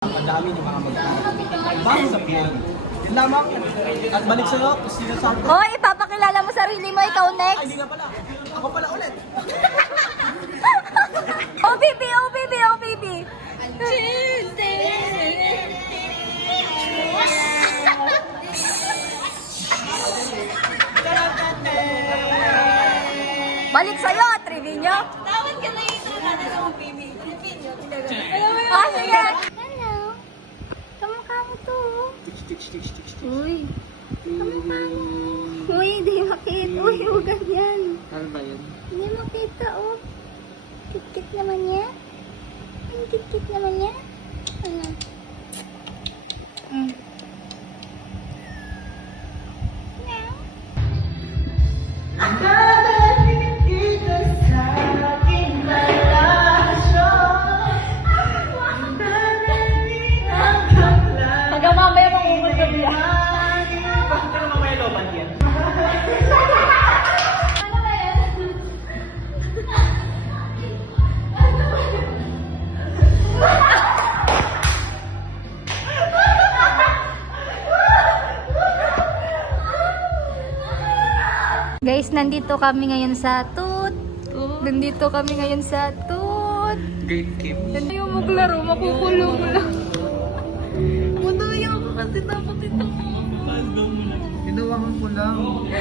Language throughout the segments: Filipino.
Madami yung mga mag-ibang sa piyan. Yun lamang. At balik sa'yo, sinasabi ko. Hoy, ipapakilala mo sarili mo, ikaw Ay, next. hindi nga pala. Ako pala ulit. OBB, OBB, OBB. Balik sa'yo, Trevino. Tawad ka na ito natin sa OPB. Filipino. Ah, sige. Hello. Kamukha mo to. Uy. Kamukha mo. Uy, hindi makita. Uy, huwag ganyan. Ano ba yun? Hindi makita, oh. Kit-kit naman niya. Ang kit-kit naman niya. Ano? Mm. Meow. Hanggang mamaya mangungol ka biya. Bakit ka mamaya loban yan? Guys, nandito kami ngayon sa Toot. Nandito kami ngayon sa Toot. Gatekeep. Nandito yung maglaro, makukulong lang. Madaya ako kasi dapat ito. Ginawakan ko lang.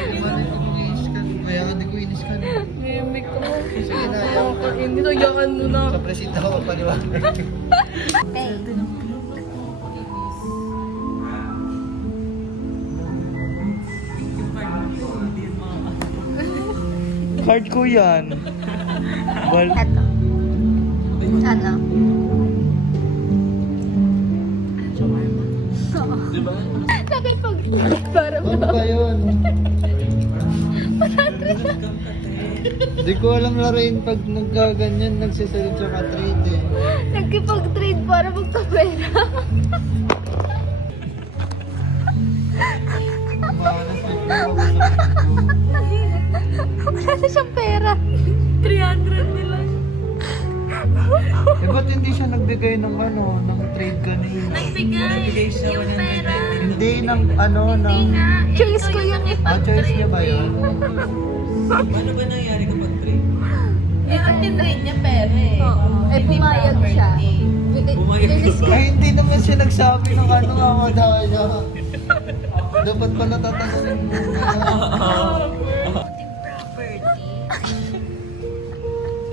Iwanan ko kung i-scan. Kaya hindi ko in-scan. Nahimik ko. Sige na, ayaw ka. Hindi, sayaan mo na. Sa presinta ko magpaniwala. Hey. Card ko yan. Well, Eto. Ano? diba? Nakipag... Para Ano ba yun? Di ko alam laruin pag nagkaganyan, nagsisalit siya ka-trade eh. Nagkipag-trade para magkapera. Wala na siyang pera. 300 nila. Eh ba't hindi siya nagbigay ng ano, ng trade kanina? Nagbigay yung pera. Hindi ng ano, ng... Choice ko yun eh. Ah, choice niya ba yun? Ano ba nangyari kapag trade? Yung ang tinrade niya pera eh. Oo. Eh, pumayag siya. Pumayag Lilis- Ay, hindi naman siya nagsabi ng ano nga madaya. Dapat pa natatanungin mo. Property.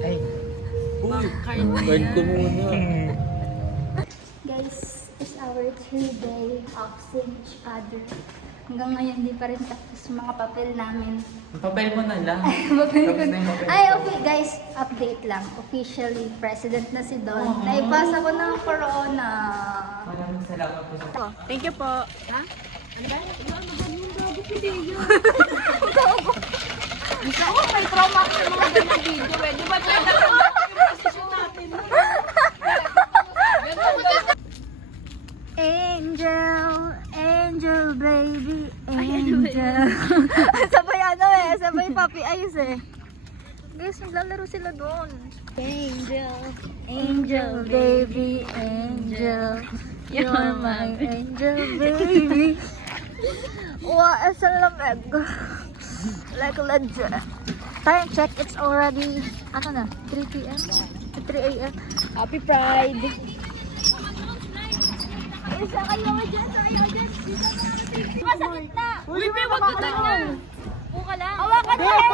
Ay, Card ko muna. Guys, it's our third day of seeing each other. Hanggang ngayon, di pa rin tapos mga papel namin. Papel mo na lang. Papel ko- Tapos na yung papel. Ay, okay guys, update lang. Officially, president na si Don. Naipasa ko ng corona. Maraming salamat po sa... Thank you po. Gusto ko, may trauma ako sa mga ganyan video eh. Di ba pwede ko yung position natin? Angel, angel baby, angel. Sabay ano eh, sabay papi ayos eh. Guys, naglalaro sila doon. Angel, angel baby, angel. You're my angel baby. Wow, sa lamig. Like legit. Time check, it's already, ano na, 3 p.m. 3 a.m. Happy Pride! Isa kayo dyan, sa gitna! Uy, wag ka ganyan. Buka lang. Hawakan mo yan!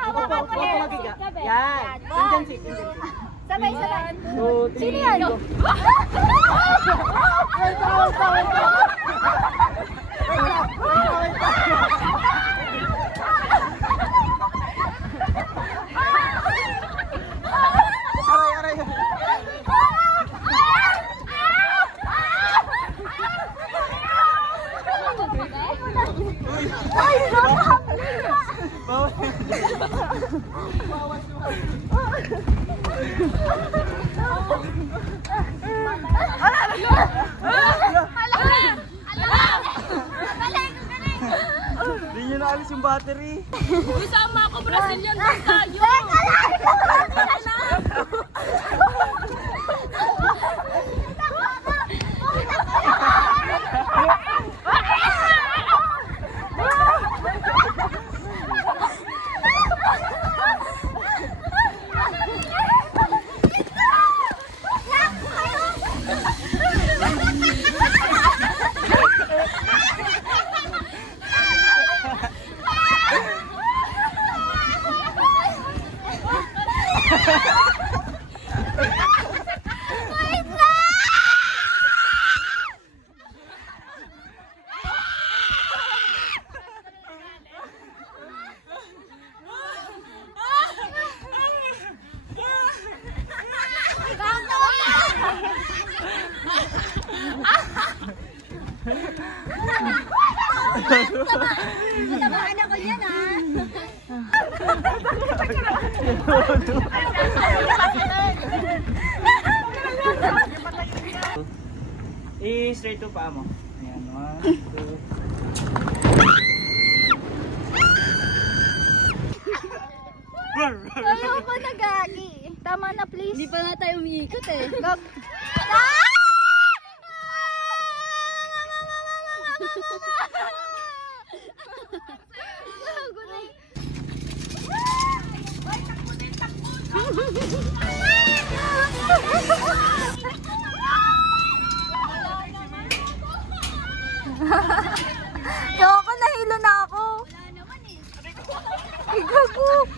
Hawakan mo yan! Yan. One, two, sabay, sabay. Sino yan? Hindi nyo naalis yung battery. Isama ako, Brazilian bus tayo. Tamaan ako yan ah. I-straight to paa mo. Ayan, 1, 2. Ayoko na gagi. Tama na please. Hindi pa nga tayo umiikot eh. Gag. Gago na eh. Ayoko, nahilo na ako. Ay, gago.